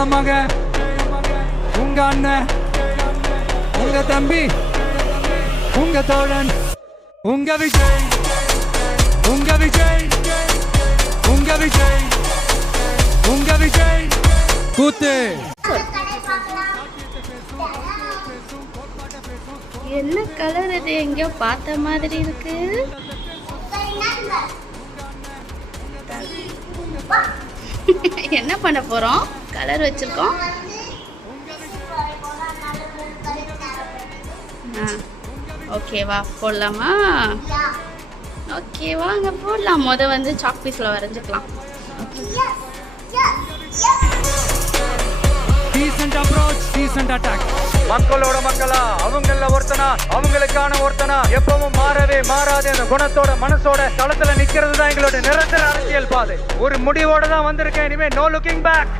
முத மக, உங்க அண்ணன், உங்க தம்பி, உங்க தோழன், உங்க விஜய், உங்க விஜய், உங்க விஜய், உங்க விஜய் கூத்து. என்ன கலர் இது? எங்கேயோ பார்த்த மாதிரி இருக்கு. என்ன பண்ண போறோம்? கலர் வச்சிருக்கோம். ஓகேவா, போடலாமா? ஓகேவா, அங்கே போடலாம். வந்து சாக் பீஸில் வரைஞ்சிக்கலாம். Decent approach, decent attack. மக்களோட மக்களா, அவங்கள ஒருத்தனா, அவங்களுக்கான ஒருத்தனா, எப்பவும் மாறவே மாறாத அந்த குணத்தோட மனசோட தளத்துல நிக்கிறது தான் எங்களோட நிரந்தர அரசியல் பாதை. ஒரு முடிவோட தான் வந்திருக்கேன். இனிமே நோ லுக்கிங் பேக்.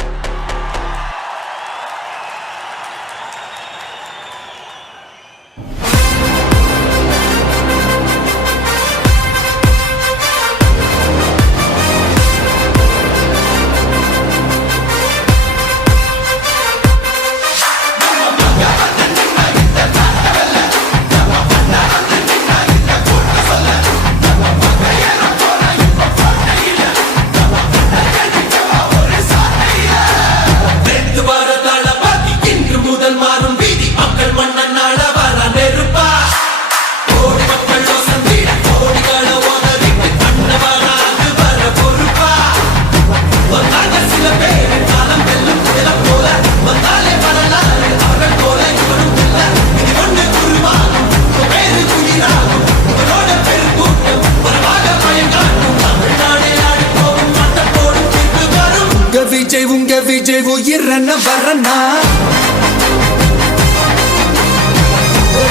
உங்க விஜய் உயிரன வரனா,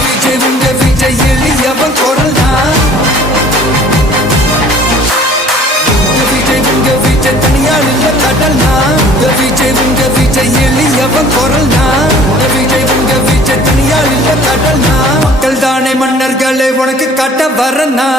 விஜய் உங்க விஜய் எளியவன் குரல்னா, விஜய் உங்க விஜய் தனியால் இல்ல கடல்னா, விஜய் உங்க விஜய் எளியவன் குரல்னா, விஜய் உங்க விஜய் தனியால் இல்ல கடல்னா, மக்கள் தானே மன்னர்களே உனக்கு காட்ட வரனா.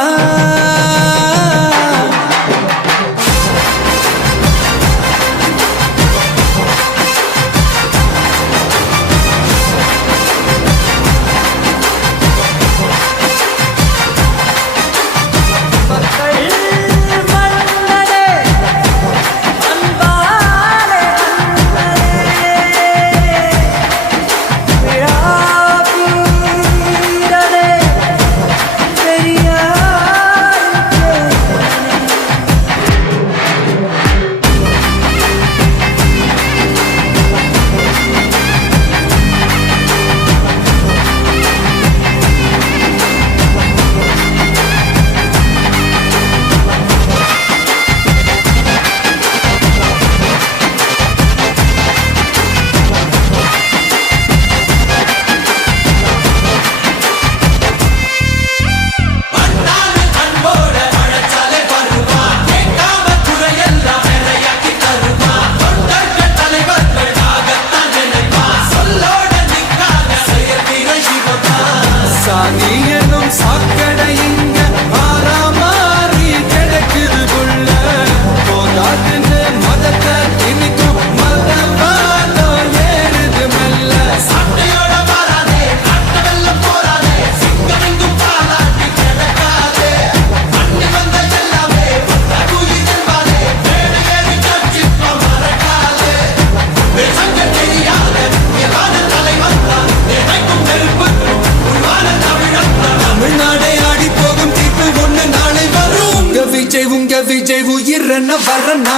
விஜய் உயிரன வரனா,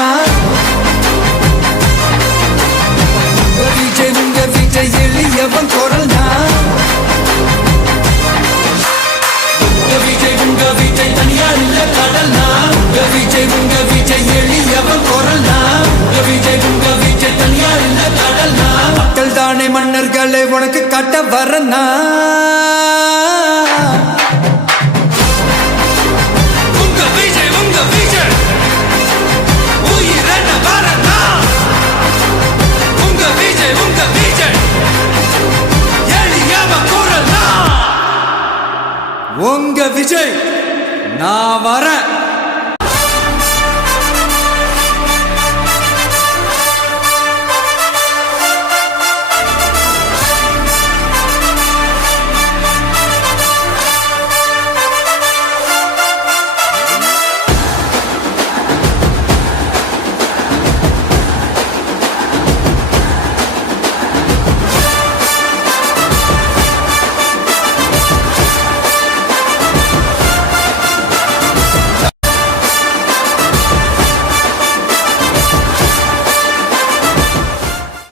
விஜய் உங்க விஜய் எளியவன் குரல்னா, விஜய் உங்க விஜய் தனியார் இல்ல கடல்னா, விஜய் உங்க விஜய் எளியவன் குரல்னா, விஜய் உங்க விஜய் தனியார் இல்ல கடல்னா, மக்கள் தானே மன்னர்களே உனக்கு காட்ட வரனா. உங்க விஜய் நான் வரேன்.